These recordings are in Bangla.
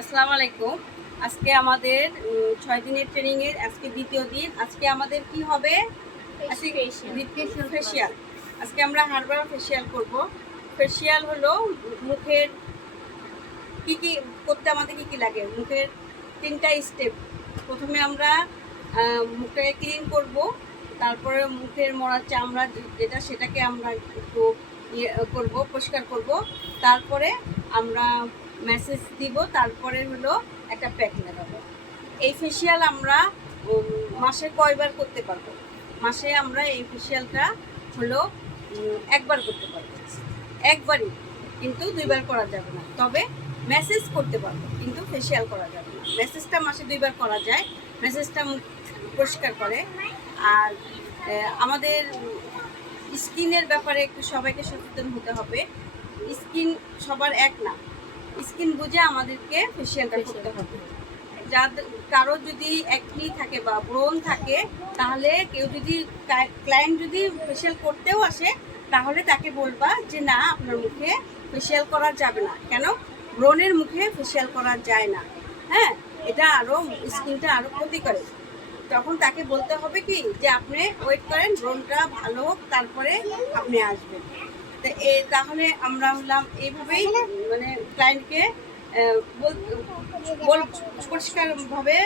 আসসালামু আলাইকুম। আজকে আমাদের ছয় দিনের ট্রেনিংয়ের আজকে দ্বিতীয় দিন। আজকে আমাদের কি হবে? ফেসিয়াল আজকে আমরা হার্বাল ফেসিয়াল করব। ফেসিয়াল হলো মুখের কি কি করতে আমাদের কি কি লাগে? মুখের তিনটা স্টেপ প্রথমে আমরা মুখে ক্লিন করব। তারপরে মুখের মরা চামড়া যেটা সেটাকে আমরা একটু ইয়ে করব পরিষ্কার করব। তারপরে আমরা মেসেজ দিব, তারপরে হলো একটা প্যাক লাগাবো এই ফেসিয়াল আমরা মাসে কয়বার করতে পারব? মাসে আমরা এই ফেসিয়ালটা হলো একবার করতে পারব। একবারই, কিন্তু দুইবার করা যাবে না। তবে মেসেজ করতে পারব, কিন্তু ফেসিয়াল করা যাবে না। মেসেজটা মাসে দুইবার করা যায় মেসেজটা পরিষ্কার করে। আর আমাদের স্কিনের ব্যাপারে একটু সবাইকে সচেতন হতে হবে। স্কিন সবার এক না। স্কিন বুঝে আমাদেরকে ফেসিয়ালটা করতে হবে। যাদের কারও যদি একনি থাকে বা ব্রোন থাকে তাহলে কেউ যদি ক্লায়েন্ট যদি ফেসিয়াল করতেও আসে তাহলে তাকে বলবা যে না আপনার মুখে ফেসিয়াল করা যাবে না। কেন? ব্রণের মুখে ফেসিয়াল করা যায় না। হ্যাঁ? এটা আরও স্কিনটা আরও ক্ষতি করে তখন তাকে বলতে হবে কি যে আপনি ওয়েট করেন ব্রণটা ভালো হোক তারপরে আপনি আসবেন। তাহলে আমরা হলাম এইভাবেই মানে ক্লায়েন্টকে পরিষ্কারভাবে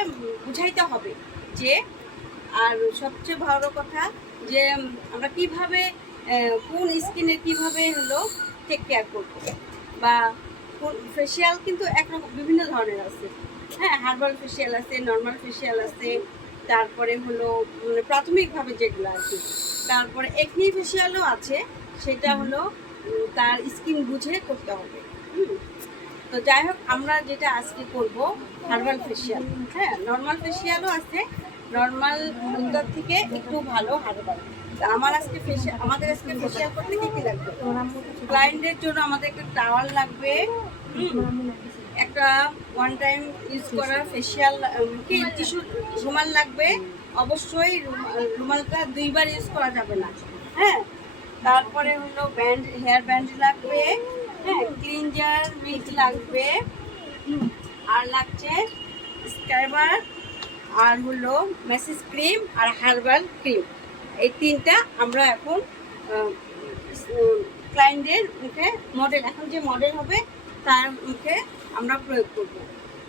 বুঝাইতে হবে যে, আর সবচেয়ে ভালো কথা যে, আমরা কীভাবে কোন স্কিনে কীভাবে হলো টেক কেয়ার করব। বা কোন ফেসিয়াল কিন্তু একরকম, বিভিন্ন ধরনের আছে। হ্যাঁ হার্বাল ফেসিয়াল আছে নর্মাল ফেসিয়াল আছে, তারপরে হলো মানে প্রাথমিকভাবে যেগুলো কি। তারপরে একনি ফেসিয়ালও আছে। সেটা হলো তার স্কিন বুঝে করতে হবে। তো যাই হোক, আমরা যেটা আজকে করব, হার্বাল ফেসিয়াল। হ্যাঁ নর্মাল ফেসিয়ালও আছে, নর্মাল মুদ্রার থেকে একটু ভালো হার্বাল। আমার আজকে ফেসিয়াল আমাদের আজকে ফেসিয়াল করতে কি কি লাগবে? ক্লায়েন্টের জন্য আমাদের একটা টাওয়াল লাগবে। একটা ওয়ান টাইম ইউজ করা ফেসিয়াল কি টিস্যু রুমাল লাগবে। অবশ্যই রুমালটা দুইবার ইউজ করা যাবে না। হ্যাঁ। তারপরে হলো ব্যান্ড হেয়ার ব্যান্ড লাগবে হ্যাঁ ক্লিনজার মিট লাগবে আর লাগছে স্ক্রাইবার আর হলো মেসেজ ক্রিম আর হার্বাল ক্রিম এই তিনটা আমরা এখন ক্লায়েন্টের মুখে মডেল এখন যে মডেল হবে তার মুখে আমরা প্রয়োগ করব।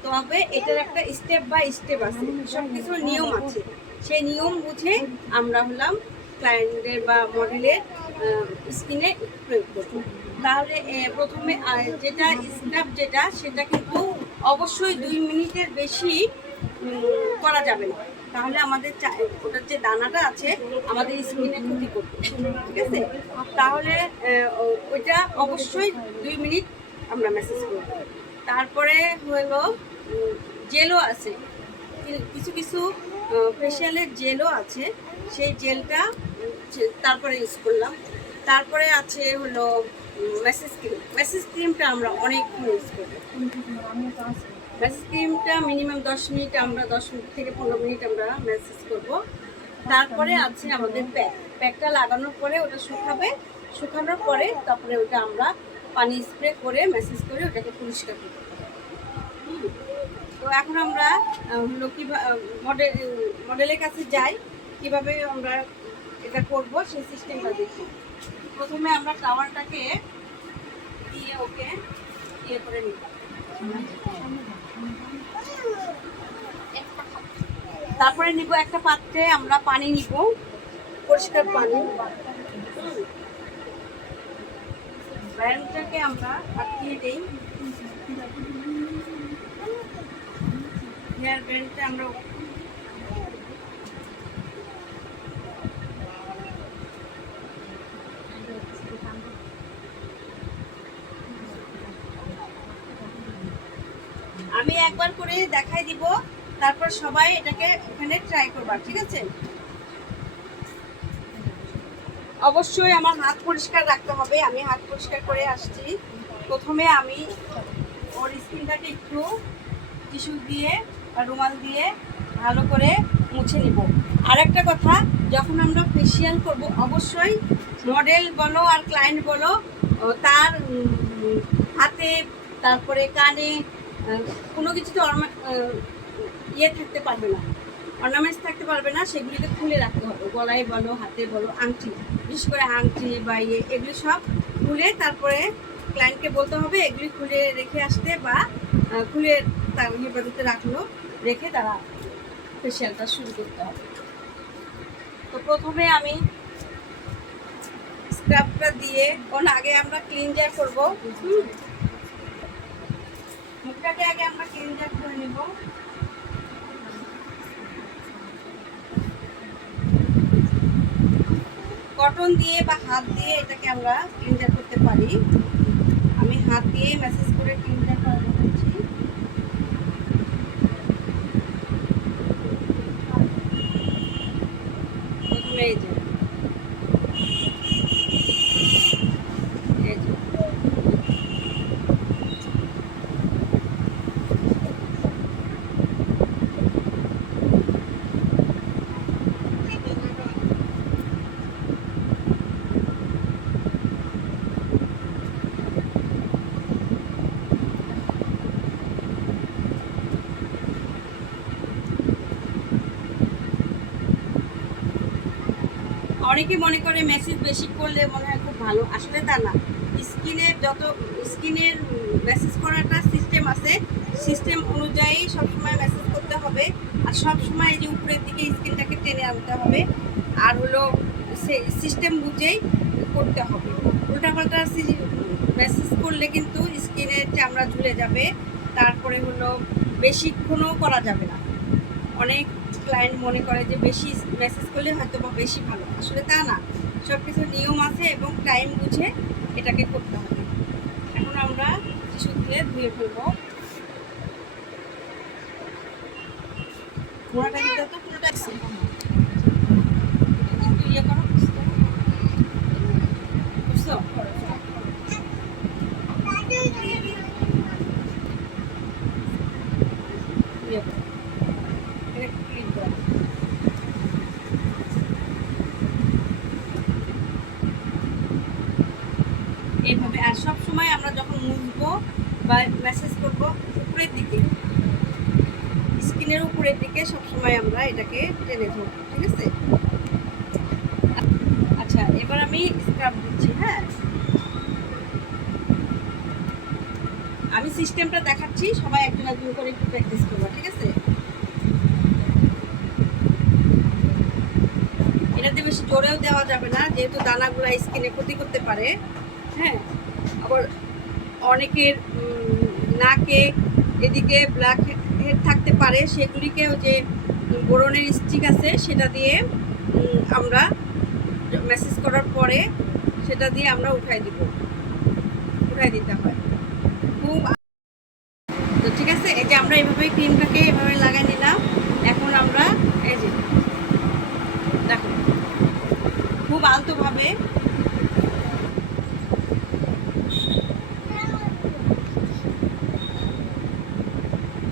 তবে এটার একটা স্টেপ বাই স্টেপ আছে সব কিছু নিয়ম আছে। সেই নিয়ম বুঝে আমরা হলাম ক্লায়েন্টের বা মডেলের স্কিনে প্রয়োগ করব। তাহলে প্রথমে যেটা স্টেপ যেটা, সেটা কিন্তু অবশ্যই দুই মিনিটের বেশি করা যাবে না। তাহলে আমাদের ওটার যে দানাটা আছে, আমাদের স্কিনে ক্ষতি করবে। ঠিক আছে? তাহলে ওইটা অবশ্যই দুই মিনিট আমরা মেসেজ করব। তারপরে হলো জেলও আছে। কিছু কিছু ফেশিয়ালের জেলও আছে। সেই জেলটা তারপরে ইউজ করলাম। তারপরে আছে হলো মেসেজ ক্রিম মেসেজ ক্রিমটা আমরা অনেকক্ষণ ইউজ করব। মেসেজ ক্রিমটা মিনিমাম দশ মিনিট, আমরা দশ মিনিট থেকে পনেরো মিনিট আমরা মেসেজ করব। তারপরে আছে আমাদের প্যাক প্যাকটা লাগানোর পরে ওটা শুকাবে। শুকানোর পরে তারপরে ওটা আমরা পানি স্প্রে করে মেসেজ করে ওটাকে পরিষ্কার করব। তো এখন আমরা হলো কি মডেল মডেলের কাছে যাই। কীভাবে আমরা এটা করব, সেই সিস্টেমটা দেখি প্রথমে আমরা টাওয়ারটাকে দিয়ে ওকে ইয়ে করে নিব। তারপরে নিব একটা পাত্রে, আমরা পানি নিব। পরিষ্কার পানি। ব্যান্ডটাকে আমরা আটকিয়ে দিই। হেয়ার ব্যান্ডটা আমরা আমি করে দেখাই দিব, তারপর সবাই এটাকে এখানে ট্রাই করবা, ঠিক আছে? অবশ্যই আমার হাত পরিষ্কার রাখতে হবে, আমি হাত পরিষ্কার করে আসছি। প্রথমে আমি ওর স্কিনটাকে একটু টিস্যু দিয়ে বা রুমাল দিয়ে ভালো করে মুছে নিব। আর একটা কথা, যখন আমরা ফেসিয়াল করব, অবশ্যই মডেল বলো আর ক্লায়েন্ট বলো তার হাতে, তারপরে কানে কোনো কিছুতে ইয়ে থাকতে পারবে না। অর্নামেন্টস থাকতে পারবে না, সেগুলিকে খুলে রাখতে হবে। গলায় বলো, হাতে বলো, আংটি। বিশেষ করে আংটি বা ইয়ে এগুলি সব খুলে তারপরে ক্লায়েন্টকে বলতে হবে, এগুলি খুলে রেখে আসতে বা খুলে তার হেফাজতে রাখল, রেখে তারা ফেশিয়ালটা শুরু করতে হবে। তো প্রথমে আমি স্ক্রাবটা দিয়ে কোন আগে আমরা ক্লিনজার করব, হুম মুখটাকে আগে আমরা ক্লিনজার করে নেব কটন দিয়ে বা হাত দিয়ে এটাকে আমরা ক্লিনজার করতে পারি। আমি হাত দিয়ে মেসেজ করে ক্লিনজার করা দেখাচ্ছি প্রথমে এই যে। অনেকে মনে করে মেসেজ বেশি করলে মনে হয় খুব ভালো। আসলে তা না। স্কিনের যত স্কিনের মেসেজ করাটা সিস্টেম আছে সিস্টেম অনুযায়ী সবসময় মেসেজ করতে হবে। আর সবসময় যে উপরের দিকে স্কিনটাকে টেনে আনতে হবে। আর হলো সে সিস্টেম বুঝেই করতে হবে। উল্টাপাল্টা মেসেজ করলে কিন্তু স্কিনের চামড়া ঝুলে যাবে। তারপরে হলো বেশিক্ষণও করা যাবে না। অনেক ক্লায়েন্ট মনে করে যে বেশি মেসেজ করলে হয়তো বা বেশি ভালো। আসলে তা না। সব কিছু নিয়ম আছে এবং টাইম বুঝে এটাকে করতে হবে। এখন আমরা টিস্যু দিয়ে ধুয়ে ফেলব। পুরোটা দিতে তো পুরোটা একটু ইয়ে করো বুঝতে বুঝছ ইয়ে করো এটা একটু ক্লিন করো এইভাবে আর সব সময় আমরা যখন মুছবো বা মেসেজ করব উপরের দিকে স্কিনের উপরের দিকে সব সময় আমরা এটাকে টেনে ধরবো, ঠিক আছে? আচ্ছা এবার আমি স্ক্রাব দিচ্ছি হ্যাঁ? আমি সিস্টেমটা দেখাচ্ছি, সবাই একজন একজন করে একটু প্র্যাকটিস করব, ঠিক আছে? এটাতে বেশি জোরেও দেওয়া যাবে না, যেহেতু দানাগুলো স্কিনে ক্ষতি করতে পারে হ্যাঁ? আবার অনেকের নাকে এদিকে ব্ল্যাক হেড থাকতে পারে। সেগুলিকেও যে বোরনের স্টিক আছে, সেটা দিয়ে আমরা মেসেজ করার পরে সেটা দিয়ে আমরা উঠাই দিব। উঠাই দিতে হয়। খুব তো ঠিক আছে, এই যে আমরা এভাবে ক্রিমটাকে এভাবে লাগাই নিলাম। এখন আমরা, এই যে, দেখো, খুব আলতোভাবে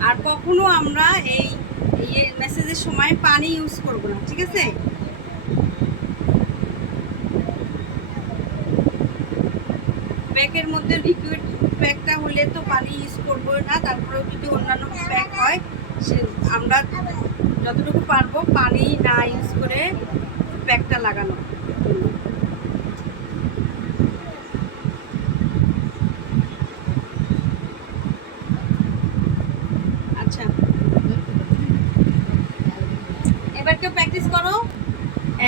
আর কখনো আমরা এই ইয়ে মেসেজের সময় পানি ইউজ করব না, ঠিক আছে? প্যাকের মধ্যে লিকুইড প্যাকটা হলে তো পানি ইউজ করব না, তারপরেও যদি অন্যান্য প্যাক হয়, সে আমরা যতটুকু পারব পানি না ইউজ করে প্যাকটা লাগানো আচ্ছা এবার কেউ প্র্যাকটিস করো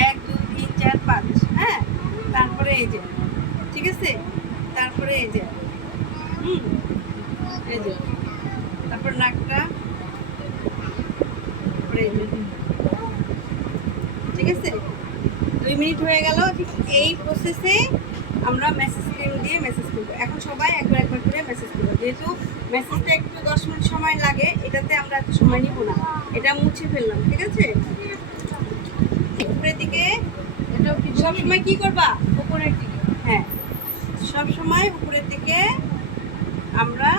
এক দুই তিন চার পাঁচ হ্যাঁ তারপরে এই যে ঠিক আছে এই যে। তারপর নাকটা। ঠিক আছে? দুই মিনিট হয়ে গেল। ঠিক এই প্রসেসে আমরা মেসেজ ক্রিম দিয়ে মেসেজ করব। এখন সবাই একবার একবার করে মেসেজ করব। যেহেতু মেসেজটা একটু দশ মিনিট সময় লাগে, এটাতে আমরা এত সময় নিব না। এটা মুছে ফেললাম, ঠিক আছে? উপরের দিকে। সব সময় কি করবা? উপরের দিকে হ্যাঁ সব সময় উপরের দিকে আমরা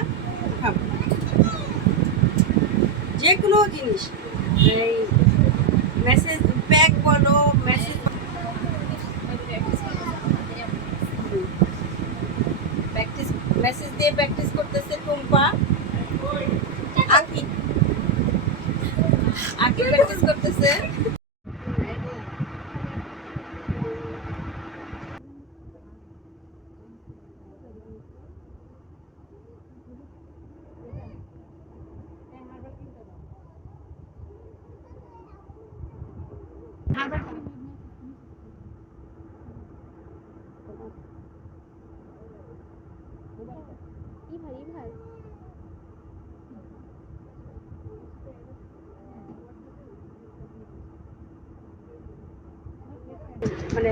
মানে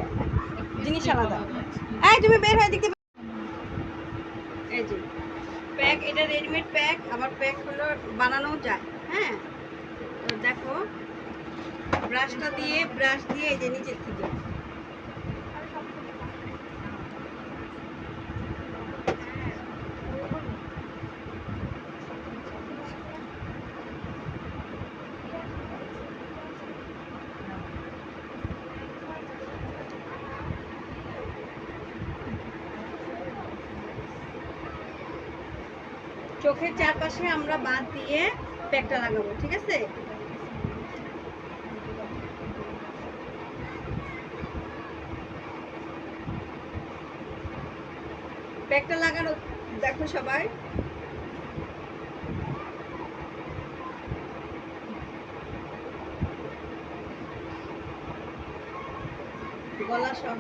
জিনিস আলাদা। এই তুমি বের হয়ে দেখতে এই যে প্যাক এটা রেডিমেড প্যাক আবার প্যাক হলো বানানো যায় হ্যাঁ? দেখো ব্রাশটা দিয়ে ব্রাশ দিয়ে এই যে নিচের থেকে। চোখের চারপাশে আমরা বাদ দিয়ে প্যাকটা লাগাবো, ঠিক আছে? প্যাকটা লাগানো, দেখো সবাই। গলা সহ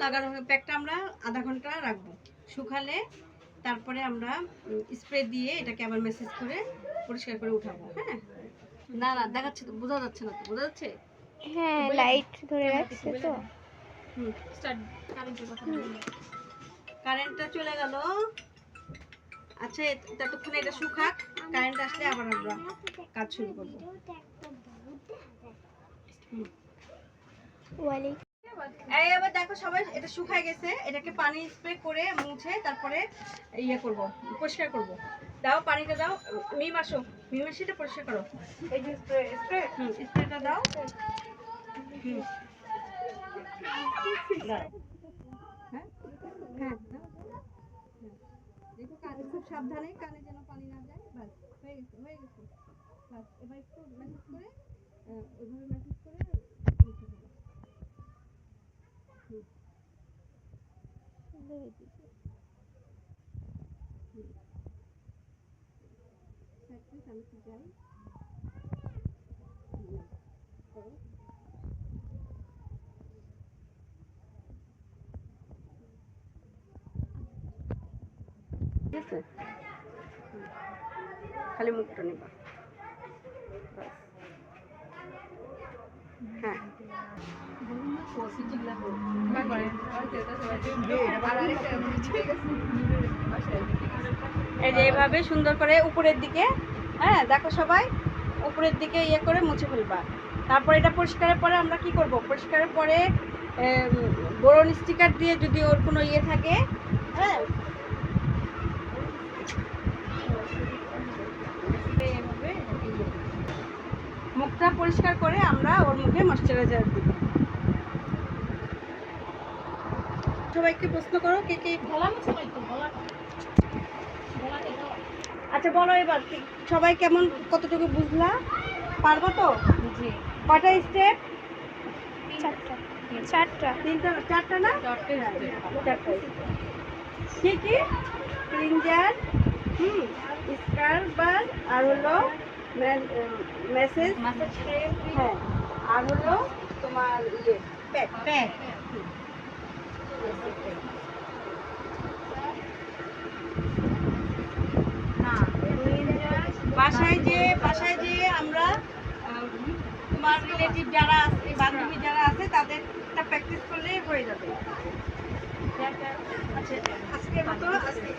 প্যাকটা লাগানো প্যাকটা আমরা আধা ঘণ্টা রাখব। শুকালে তারপরে আমরা স্প্রে দিয়ে এটাকে আবার মেসেজ করে পরিষ্কার করে উঠাবো হ্যাঁ? না না দেখাচ্ছে তো বোঝা যাচ্ছে না তো বোঝা যাচ্ছে? হ্যাঁ লাইট ধরে রাখছে তো। হুম কারেন্টটা চলে গেল। আচ্ছা ততক্ষণে এটা শুকাক কারেন্ট আসলে আবার আমরা কাজ শুরু করব। ওয়ালি এই এবার দেখো সবাই, এটা শুকায় গেছে। এটাকে পানি স্প্রে করে মুছে তারপরে ইয়ে করব, পরিষ্কার করব। দাও পানিটা দাও। মিম, আসো। মিম এসে এটা পরিষ্কার করো। এই যে স্প্রে স্প্রে, হুম, স্প্রেটা দাও। হ্যাঁ? হ্যাঁ। দেখো কানে খুব সাবধানে কানে যেন পানি না যায়। বাস, হয়ে গেছে হয়ে গেছে। বাস, এবার একটু মেসেজ করে ওইভাবে মেসেজ করে মুছে দেবো। প্র্যাকটিস আমি কি যাই ঠিক আছে হুম। খালি মুখটা নিবা ব্যাস। হ্যাঁ এইভাবে সুন্দর করে উপরের দিকে হ্যাঁ দেখো সবাই, উপরের দিকে ইয়ে করে মুছে ফেলবা। তারপর এটা পরিষ্কারের পরে আমরা কি করব? পরিষ্কারের পরে বোরন স্টিকার দিয়ে যদি ওর কোনো ইয়ে থাকে হ্যাঁ। মুখটা পরিষ্কার করে আমরা ওর মুখে ময়শ্চারাইজার দিব। সবাইকে প্রশ্ন করো কে কে আচ্ছা বলো এবার সবাই কেমন কতটুকু বুঝলা? পারব তো? জি। কটা স্টেপ চারটা। চারটা। তিনটা চারটা না? চারটা কি কি? ক্লিনজার হুম। স্কারবার আর হলো মেসেজ হ্যাঁ। আর হলো তোমার ইয়ে প্যাক প্যাক বাসায় যে বাসায় যে আমরা তোমার রিলেটিভ যারা আছে, বান্ধবী যারা আছে, তাদের প্র্যাকটিস করলে হয়ে যাবে। আচ্ছা আজকের মতো আজকে